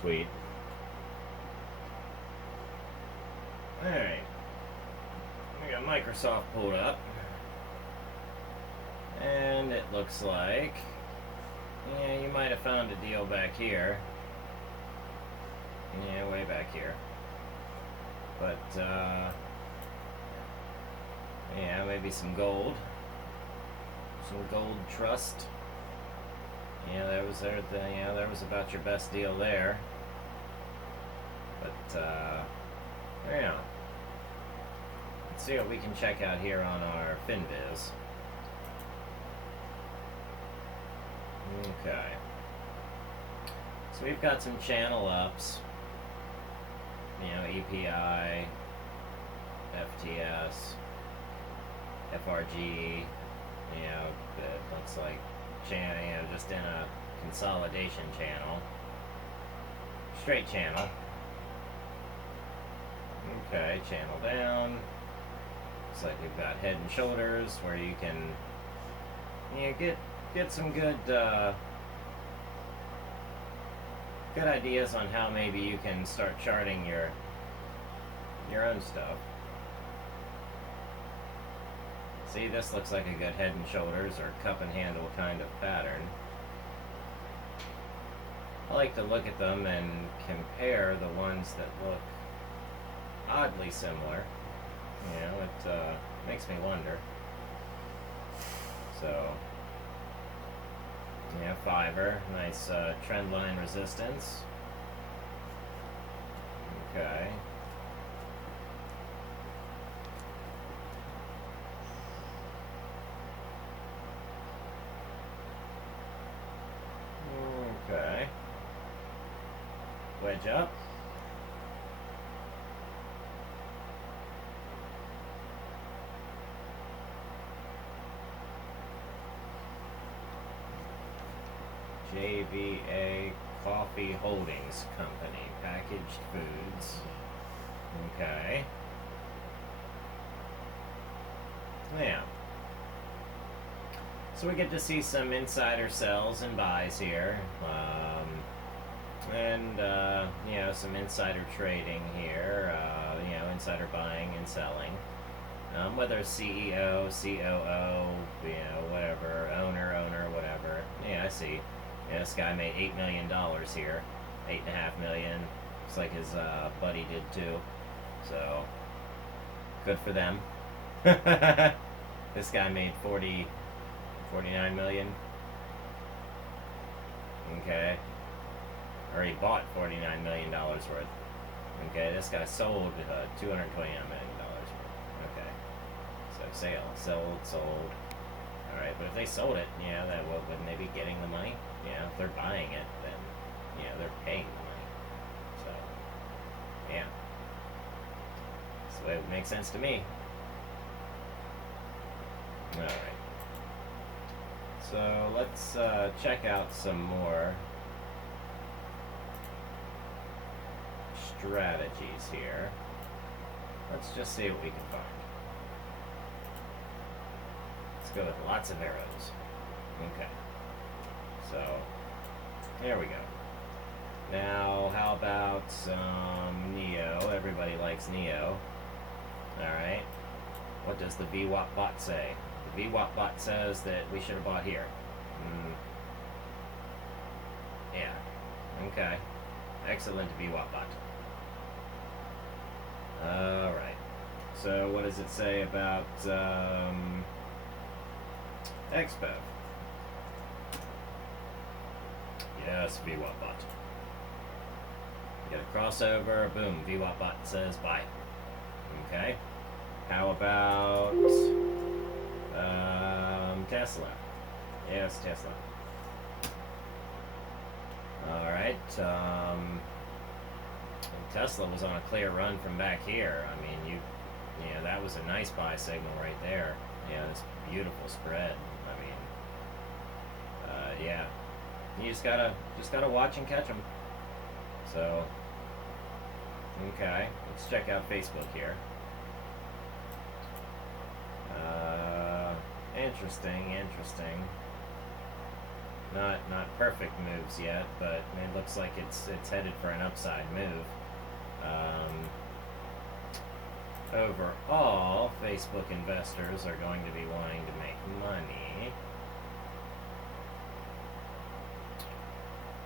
Sweet. Alright. We got Microsoft pulled up. And it looks like, yeah, you might have found a deal back here. Yeah, way back here. But, yeah, maybe some gold. Some gold trust. Yeah, that was yeah, that was about your best deal there. But, yeah. Let's see what we can check out here on our FinViz. Okay. So we've got some channel ups. You know, EPI, FTS, FRG. You know, it looks like just in a consolidation channel. Straight channel. Okay, channel down. Looks like we've got head and shoulders where you can, you know, get some good ideas on how maybe you can start charting your own stuff. See, this looks like a good head and shoulders or cup and handle kind of pattern. I like to look at them and compare the ones that look oddly similar. You know, it makes me wonder. So, yeah, fiver, nice trend line resistance. Okay. Okay. Wedge up. JVA Coffee Holdings Company, packaged foods. Okay. Yeah. So we get to see some insider sells and buys here. And, you know, some insider trading here. You know, insider buying and selling. Whether it's CEO, COO, you know, whatever, owner, whatever. Yeah, I see. Yeah, this guy made $8 million here. $8.5 million. Looks like his buddy did too. So, good for them. This guy made 49 million. Okay. Or he bought $49 million worth. Okay, this guy sold $229 million worth. Okay. So sold. Alright, but if they sold it, yeah, that wouldn't they be getting the money? Yeah, if they're buying it, then, yeah, they're paying the money. So, yeah. That's the way it would make sense to me. Alright. So, let's check out some more strategies here. Let's just see what we can find. Let's go with lots of arrows. Okay. So, there we go. Now, how about Neo? Everybody likes Neo. Alright. What does the vwapbot say? The vwapbot says that we should have bought here. Yeah. Okay. Excellent vwapbot. Alright. So, what does it say about XBEV? Yes, vwapbot. Get a crossover, boom, vwapbot says buy. Okay. How about Tesla? Yes, Tesla. Alright, Tesla was on a clear run from back here. I mean, yeah, that was a nice buy signal right there. Yeah, this beautiful spread. I mean, yeah, you just gotta watch and catch them. So, okay, let's check out Facebook here. Interesting. Not perfect moves yet, but it looks like it's headed for an upside move. Overall, Facebook investors are going to be wanting to make money.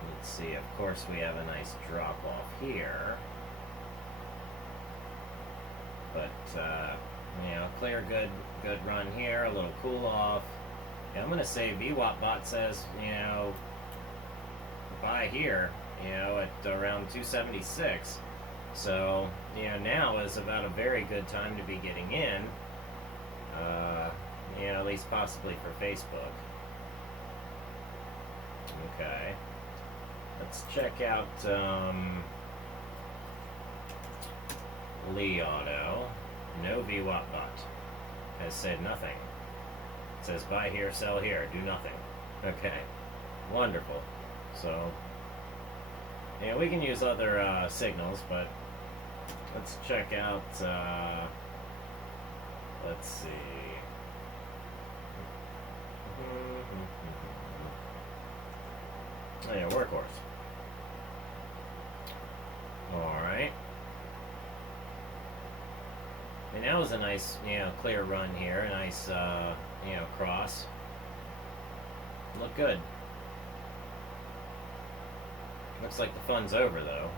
Let's see, of course we have a nice drop off here. But, clear good run here, a little cool off. Yeah, I'm going to say vwapbot says, buy here, at around 276. So, now is about a very good time to be getting in. At least possibly for Facebook. Okay. Let's check out Lee Auto. No vwapbot. Has said nothing. It says buy here, sell here, do nothing. Okay. Wonderful. So, we can use other signals, but let's check out, let's see. Oh yeah, workhorse. Alright. And that was a nice, clear run here. A nice, cross. Look good. Looks like the fun's over, though.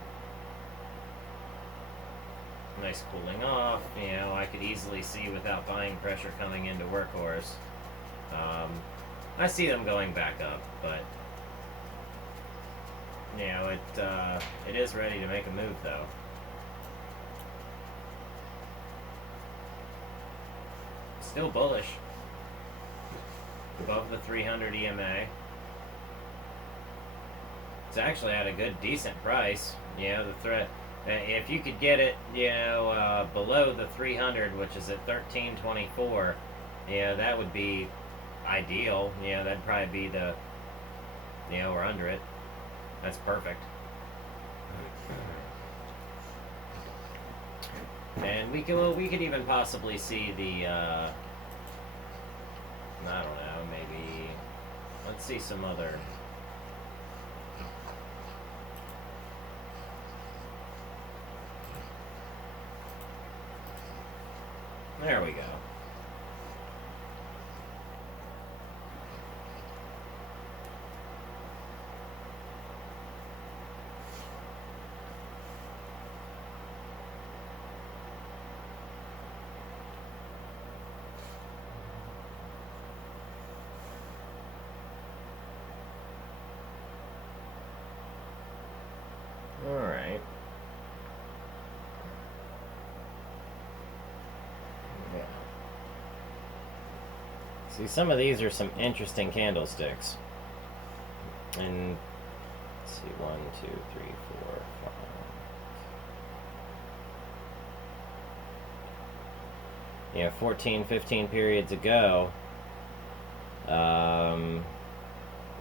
Nice cooling off. I could easily see without buying pressure coming into workhorse. I see them going back up, but it is ready to make a move, though. Still bullish. Above the 300 EMA. It's actually at a good, decent price. The threat. If you could get it, below the 300, which is at 1324, that would be ideal. That'd probably be the, or under it. That's perfect. And we could even possibly see the, I don't know, maybe, let's see some other. There we go. All right. See, some of these are some interesting candlesticks. And let's see, 1, 2, 3, 4, 5. 14, 15 periods ago.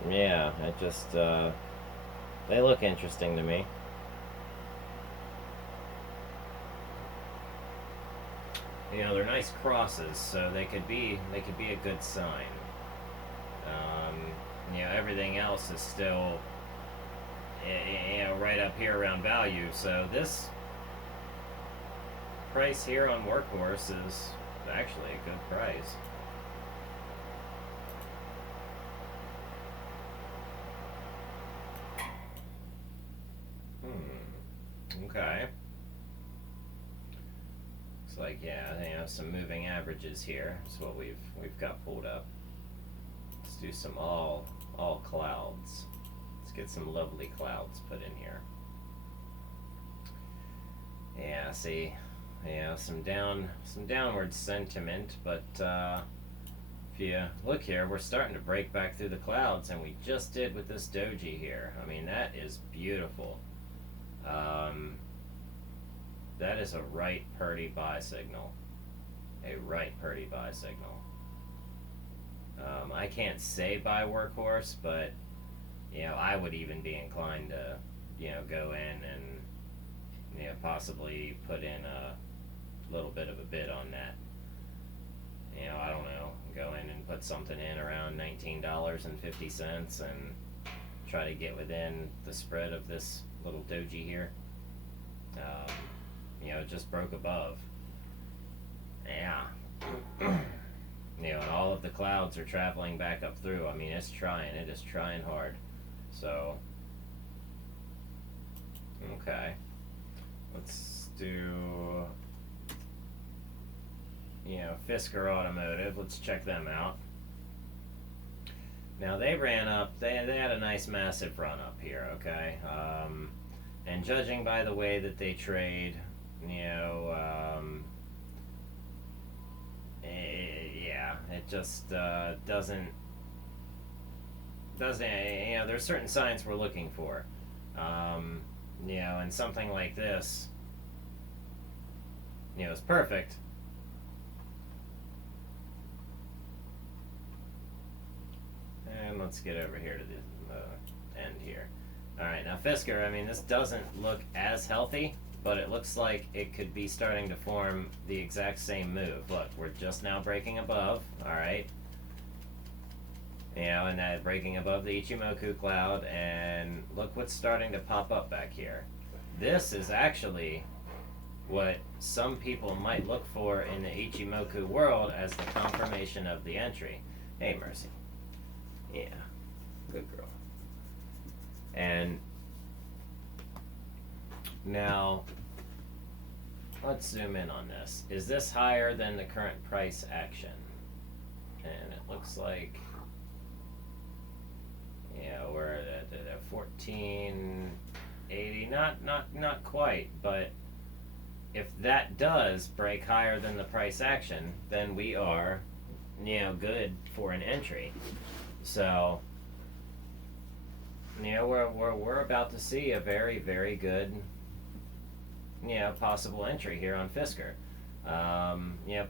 It just they look interesting to me. They're nice crosses, so they could be a good sign. Everything else is still right up here around value. So this price here on Workhorse is actually a good price. Okay. Looks like some moving averages here. That's what we've got pulled up. Let's do some all clouds. Let's get some lovely clouds put in here. Yeah, see, some downward sentiment, but if you look here, we're starting to break back through the clouds, and we just did with this doji here. I mean, that is beautiful. That is a right purdy buy signal. A right purdy buy signal. I can't say buy Workhorse, but I would even be inclined to go in and possibly put in a little bit of a bid on that. I don't know, go in and put something in around $19.50 and try to get within the spread of this little doji here. It just broke above. Yeah. And all of the clouds are traveling back up through. I mean, it is trying hard. So, okay. Let's do, Fisker Automotive. Let's check them out. Now, they ran up, they had a nice massive run up here, okay? And judging by the way that they trade, it just doesn't, there's certain signs we're looking for. And something like this, is perfect. And let's get over here to the end here. Alright, now Fisker, I mean, this doesn't look as healthy, but it looks like it could be starting to form the exact same move. Look, we're just now breaking above, alright? And that breaking above the Ichimoku cloud, and look what's starting to pop up back here. This is actually what some people might look for in the Ichimoku world as the confirmation of the entry. Hey, Mercy. Yeah, good girl. And now, let's zoom in on this. Is this higher than the current price action? And it looks like, we're at 1480. Not quite, but if that does break higher than the price action, then we are, good for an entry. So, we're about to see a very, very good, possible entry here on Fisker.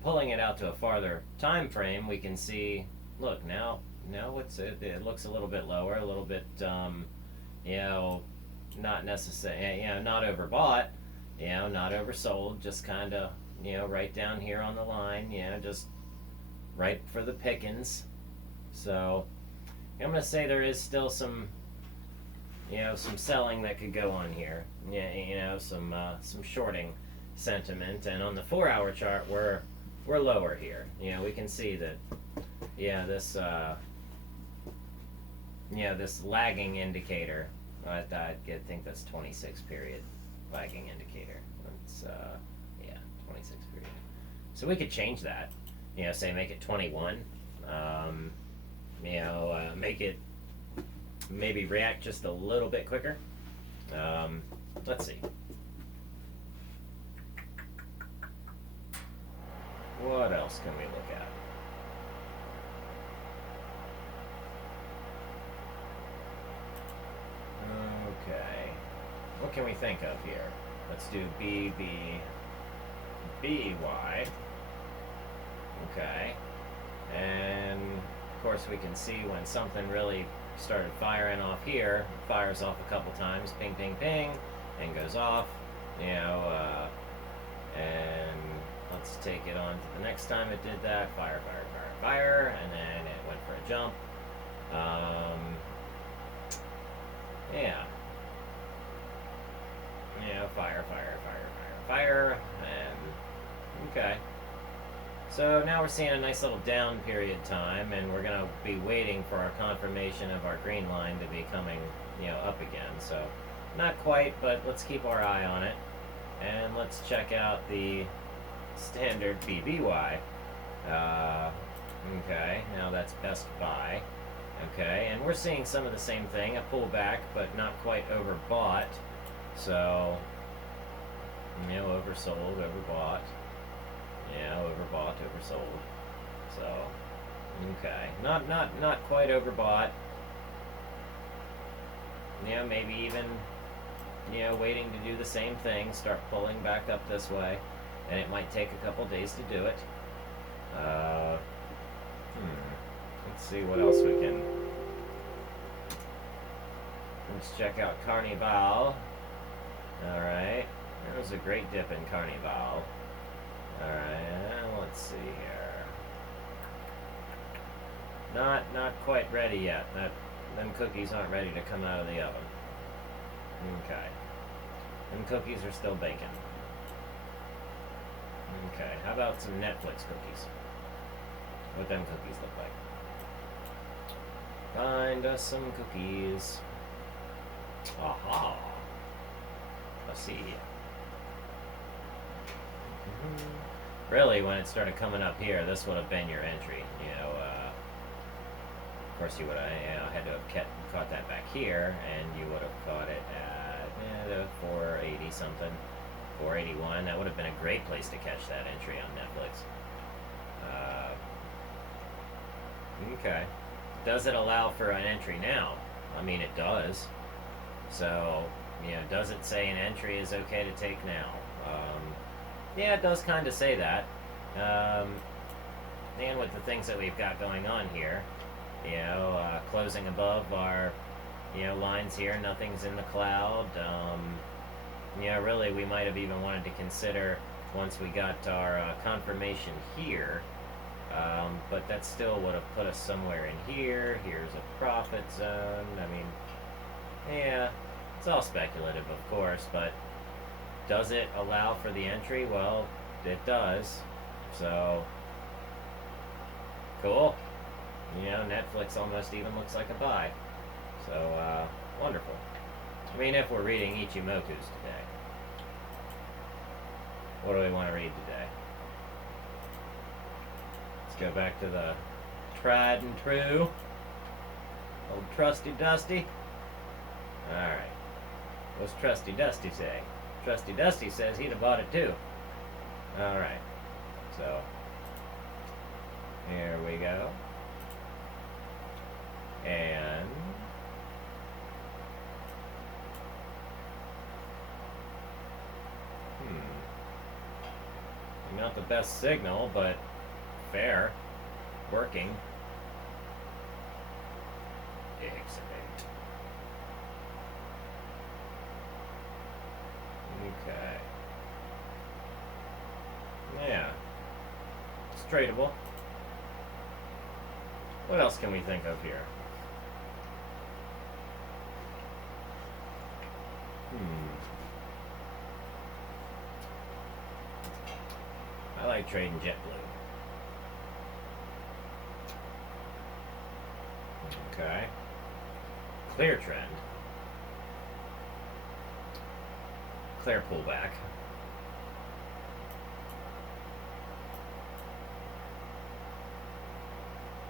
Pulling it out to a farther time frame, we can see, look, now it looks a little bit lower, a little bit, not necessarily, not overbought, not oversold, just kind of, right down here on the line, just right for the pickings. So, I'm going to say there is still some, some selling that could go on here. Some shorting sentiment. And on the 4-hour chart, we're lower here. We can see that, this, this lagging indicator. I think that's 26 period lagging indicator. It's 26 period. So we could change that. Say make it 21. Make it maybe react just a little bit quicker. Let's see. What else can we look at? Okay. What can we think of here? Let's do BY. Okay. And of course we can see when something really started firing off here, fires off a couple times, ping, ping, ping, and goes off, and let's take it on to the next time it did that, fire, fire, fire, fire, and then it went for a jump. Fire, fire, fire, fire, fire, and okay. So now we're seeing a nice little down period time, and we're going to be waiting for our confirmation of our green line to be coming, up again. So not quite, but let's keep our eye on it. And let's check out the standard BBY. Okay, now that's Best Buy. Okay, and we're seeing some of the same thing, a pullback, but not quite overbought. So, oversold, overbought. Overbought, oversold. So, okay, not quite overbought. Maybe even, waiting to do the same thing, start pulling back up this way, and it might take a couple days to do it. Let's see what else we can. Let's check out Carnival. All right, there was a great dip in Carnival. Alright, let's see here. Not quite ready yet. Them cookies aren't ready to come out of the oven. Okay. Them cookies are still baking. Okay, how about some Netflix cookies? What them cookies look like? Find us some cookies. Aha! Let's see. Really, when it started coming up here, this would have been your entry. Of course, you would have had to have caught that back here, and you would have caught it at 480 something, 481. That would have been a great place to catch that entry on Netflix. Okay. Does it allow for an entry now? I mean, it does. So, does it say an entry is okay to take now? Yeah, it does kind of say that. And with the things that we've got going on here, closing above our, lines here, nothing's in the cloud. Really, we might have even wanted to consider once we got our confirmation here. But that still would have put us somewhere in here. Here's a profit zone. I mean, yeah, it's all speculative, of course, but does it allow for the entry? Well, it does. So, cool. Netflix almost even looks like a buy. So, wonderful. I mean, if we're reading Ichimoku's today. What do we want to read today? Let's go back to the tried and true. Old Trusty Dusty. Alright. What's Trusty Dusty say? Trusty Dusty says he'd have bought it too. Alright. So, here we go. And not the best signal, but fair. Working. Excellent. Okay. Yeah. It's tradable. What else can we think of here? I like trading JetBlue. Okay. Clear trend. Clear pullback.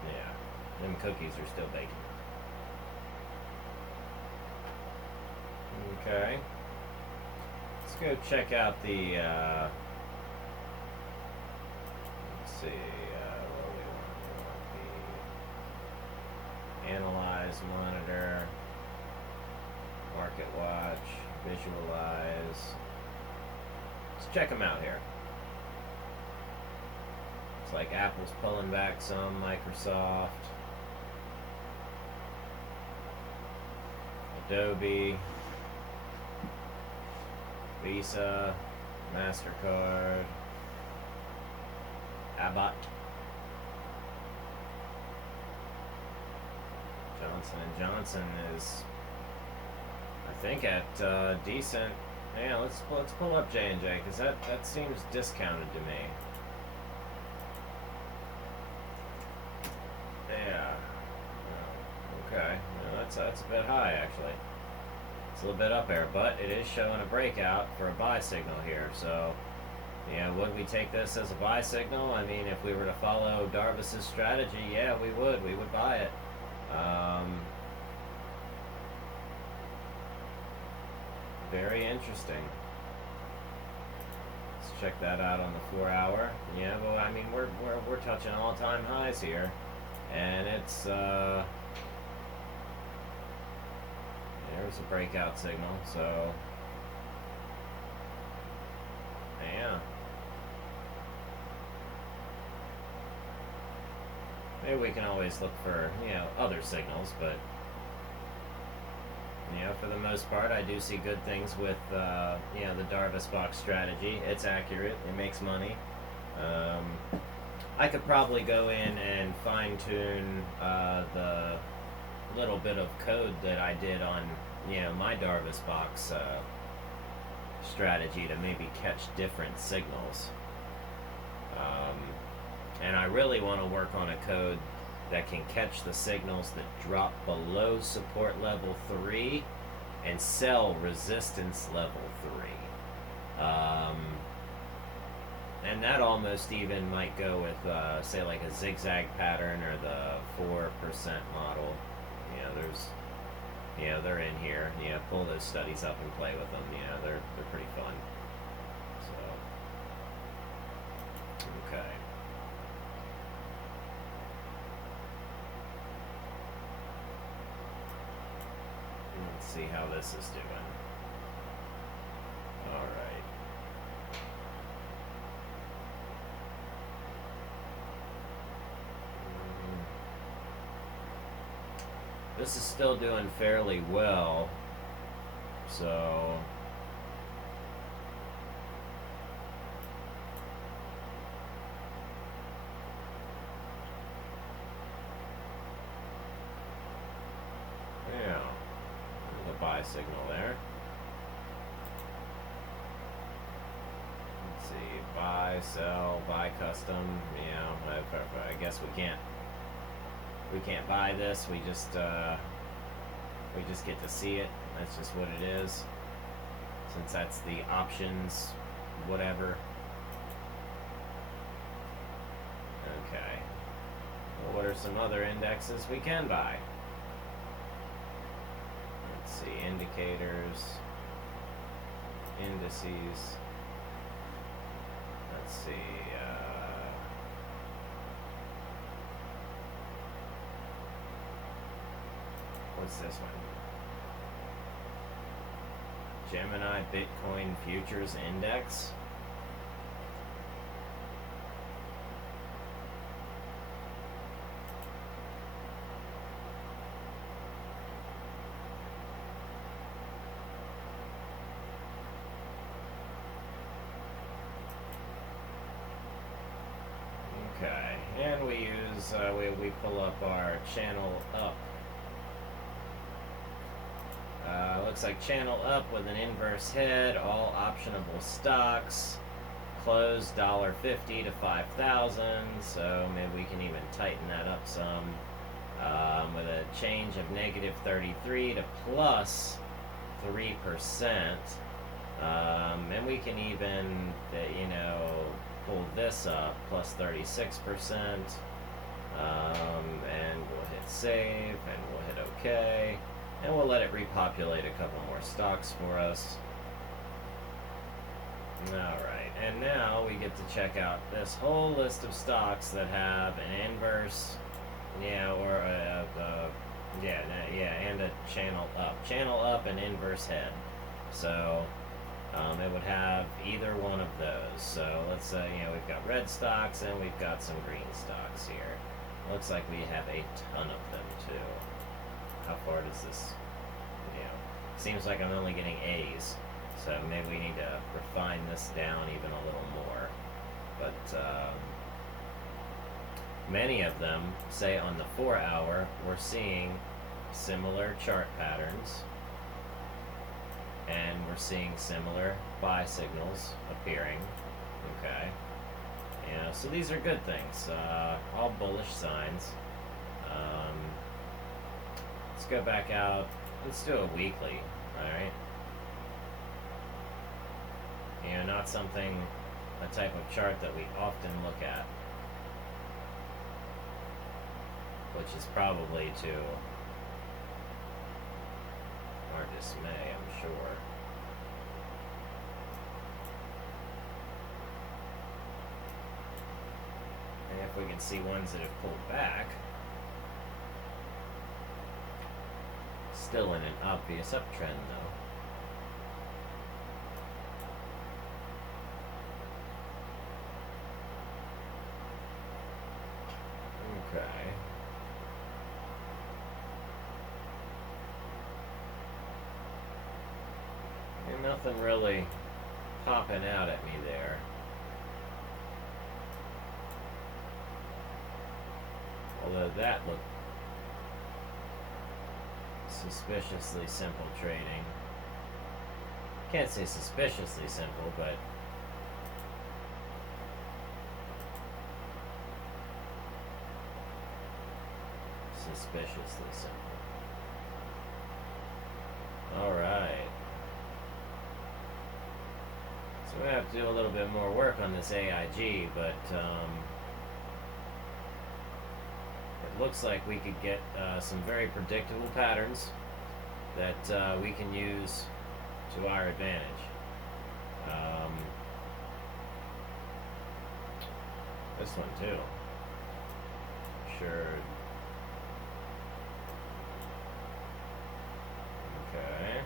Yeah. Them cookies are still baking. Okay. Let's go check out the, let's see, what do we want? Analyze, monitor, market watch, visualize. Let's check them out here. It's like Apple's pulling back some, Microsoft, Adobe, Visa, MasterCard, Abbott, Johnson & Johnson is, I think, at decent. Yeah, let's pull up J&J because that seems discounted to me. Yeah. Okay. No, that's a bit high actually. It's a little bit up there, but it is showing a breakout for a buy signal here. So, would we take this as a buy signal? I mean, if we were to follow Darvis's strategy, yeah, we would. We would buy it. Very interesting. Let's check that out on the 4-hour. Yeah, well, I mean, we're touching all-time highs here, and it's there's a breakout signal, so yeah. Maybe we can always look for, other signals, but for the most part, I do see good things with, the Darvis box strategy. It's accurate. It makes money. I could probably go in and fine tune the little bit of code that I did on, my Darvis box strategy to maybe catch different signals. And I really want to work on a code that can catch the signals that drop below support level 3 and sell resistance level 3. And that almost even might go with, say, like a zigzag pattern or the 4% model. They're in here. Pull those studies up and play with them. They're pretty fun. So, okay. Let's see how this is doing. All right. This is still doing fairly well, so yeah, there's a buy signal there. Let's see, buy, sell, buy custom. I guess we can't buy this. We just get to see it. That's just what it is. Since that's the options, whatever. Okay. Well, what are some other indexes we can buy? Let's see, indicators, indices. Let's see. What's this one? Gemini Bitcoin Futures Index. Okay, and we use we pull up our channel up. Looks like channel up with an inverse head, all optionable stocks, closed $1.50 to 5,000, so maybe we can even tighten that up some, with a change of negative 33 to plus 3%, and we can even, pull this up, plus 36%, and we'll hit save, and we'll hit OK. And we'll let it repopulate a couple more stocks for us. Alright, and now we get to check out this whole list of stocks that have an inverse, and a channel up. Channel up and inverse head. So, it would have either one of those. So, let's say, we've got red stocks and we've got some green stocks here. Looks like we have a ton of them, too. How far does this, seems like I'm only getting A's, so maybe we need to refine this down even a little more. But many of them, say on the 4 hour, we're seeing similar chart patterns, and we're seeing similar buy signals appearing. Okay, so these are good things, all bullish signs. Let's go back out. Let's do a weekly, alright? Not something, a type of chart that we often look at, which is probably to our dismay, I'm sure. And if we can see ones that have pulled back, still in an obvious uptrend, though. Okay. And nothing really popping out at me there. although that looked suspiciously simple trading. Can't say suspiciously simple, but suspiciously simple. Alright. So we have to do a little bit more work on this AIG, but it looks like we could get some very predictable patterns that we can use to our advantage. This one too. Sure. Okay.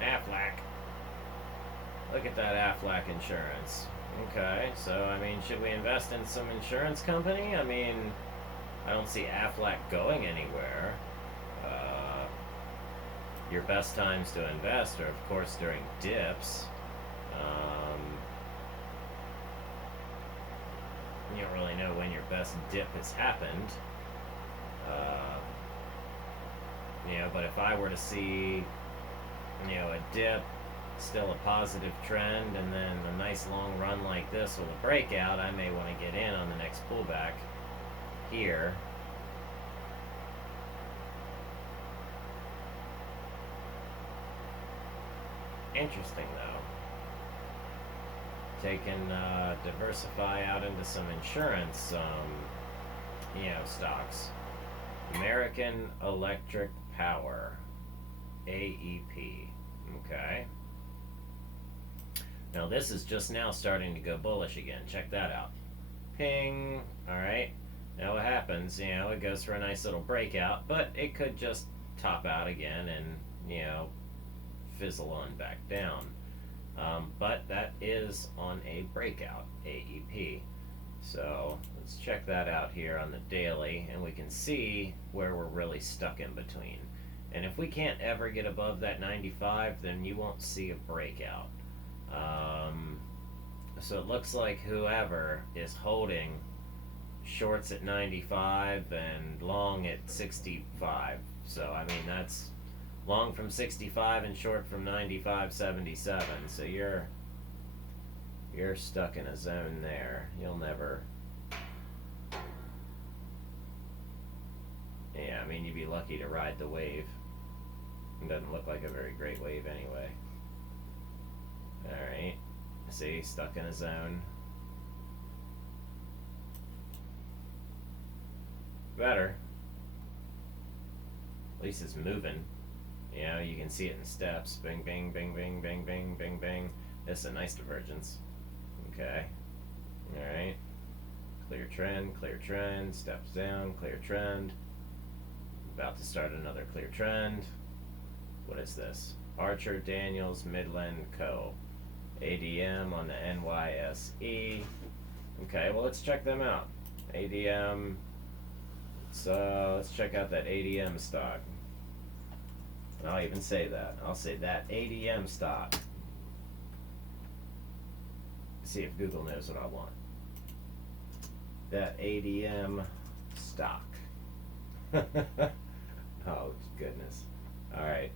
Aflac. Look at that Aflac insurance. Okay, so I mean, should we invest in some insurance company? I mean, I don't see Aflac going anywhere. Your best times to invest are, of course, during dips. You don't really know when your best dip has happened. But if I were to see, a dip, still a positive trend, and then a nice long run like this with a breakout, I may want to get in on the next pullback here. Interesting though. Taking diversify out into some insurance, stocks. American Electric Power, AEP. Okay. Now this is just now starting to go bullish again. Check that out. Ping. All right. Now what happens? It goes for a nice little breakout, but it could just top out again and fizzle on back down. But that is on a breakout, AEP. So let's check that out here on the daily, and we can see where we're really stuck in between. And if we can't ever get above that 95, then you won't see a breakout. So it looks like whoever is holding shorts at 95 and long at 65. So I mean, that's long from 65 and short from 95.77. So you're stuck in a zone there. You'll never. Yeah, I mean, you'd be lucky to ride the wave. It doesn't look like a very great wave anyway. Alright. See, stuck in a zone. Better. At least it's moving. You can see it in steps. Bing, bing, bing, bing, bing, bing, bing, bing. This is a nice divergence. Okay. Alright. Clear trend, steps down, clear trend. About to start another clear trend. What is this? Archer Daniels Midland Co. ADM on the NYSE. Okay, well, let's check them out. ADM. So let's check out that ADM stock. And I'll even say that. I'll say that ADM stock. See if Google knows what I want. That ADM stock. Oh, goodness. Alright.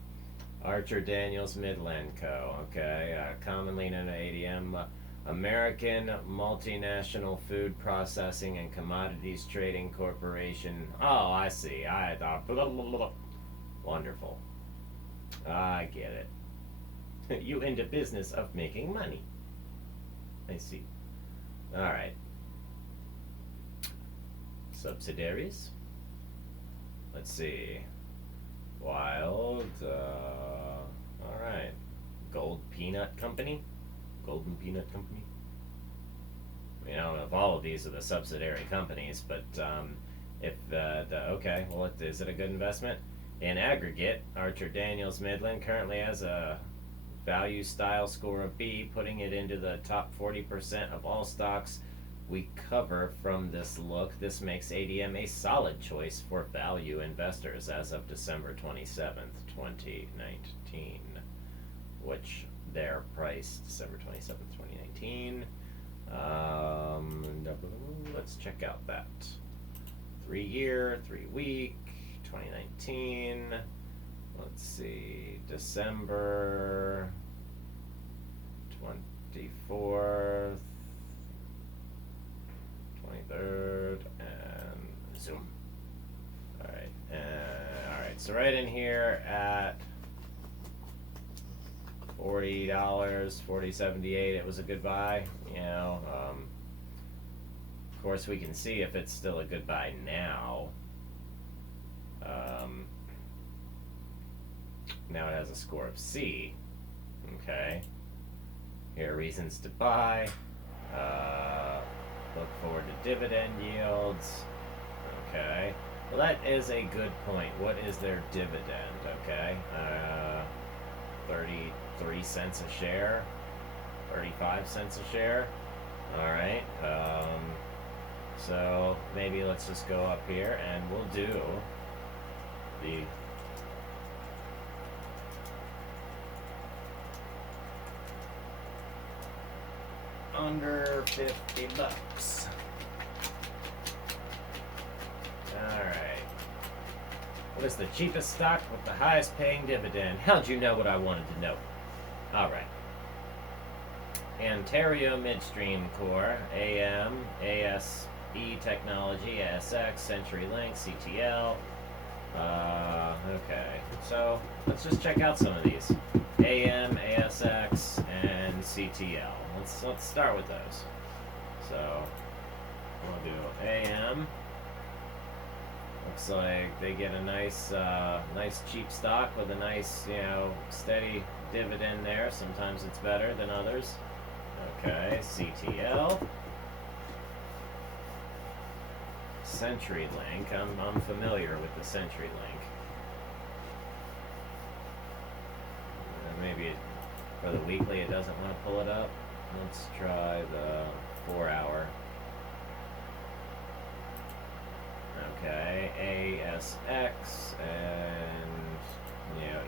Archer Daniels Midland Co. Okay. Commonly known as ADM. American Multinational Food Processing and Commodities Trading Corporation. Oh, I see. Wonderful. I get it. You in the business of making money. I see. Alright. Subsidiaries. Let's see. Wild. Alright. Golden Peanut Company. I mean, I don't know if all of these are the subsidiary companies, but okay, well, is it a good investment? In aggregate, Archer Daniels Midland currently has a value style score of B, putting it into the top 40% of all stocks we cover from this look. This makes ADM a solid choice for value investors as of December 27th, 2019, which their price, December 27th, 2019. Let's check out that 3-year, 3-week, 2019. Let's see, December 24th, 23rd, and zoom. Alright, so right in here at $40, $40.78, it was a good buy. You know, of course we can see if it's still a good buy now. Now it has a score of C. Okay. Here are reasons to buy. Look forward to dividend yields. Okay. Well, that is a good point. What is their dividend? Okay. 33 cents a share. 35 cents a share. Alright. So maybe let's just go up here and we'll do the under $50. Alright. What is the cheapest stock with the highest paying dividend? How'd you know what I wanted to know? Alright. Ontario Midstream Corp, AM, ASE Technology, ASX, CenturyLink, CTL. Okay, so let's just check out some of these. AM, ASX, and CTL. Let's start with those. So we'll do AM. Looks like they get a nice cheap stock with a nice, steady dividend there. Sometimes it's better than others. Okay, CTL. CenturyLink. I'm familiar with the CenturyLink. Maybe for the weekly it doesn't want to pull it up. Let's try the 4-hour. Okay, ASX and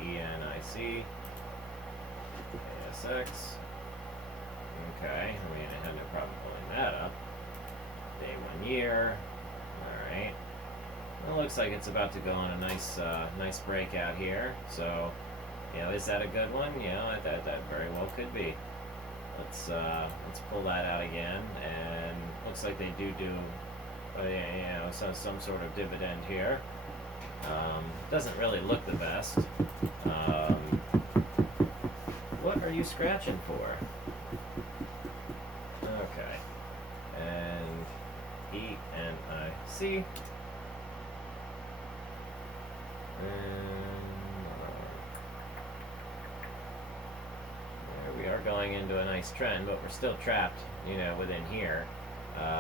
ENIC. ASX. Okay, I mean I had no problem pulling that up. Day 1 year. Alright. Well, it looks like it's about to go on a nice breakout here. So, is that a good one? That very well could be. Let's pull that out again, and looks like they do some sort of dividend here. Doesn't really look the best. What are you scratching for? Okay, and ENIC. There we are, going into a nice trend, but we're still trapped, within here.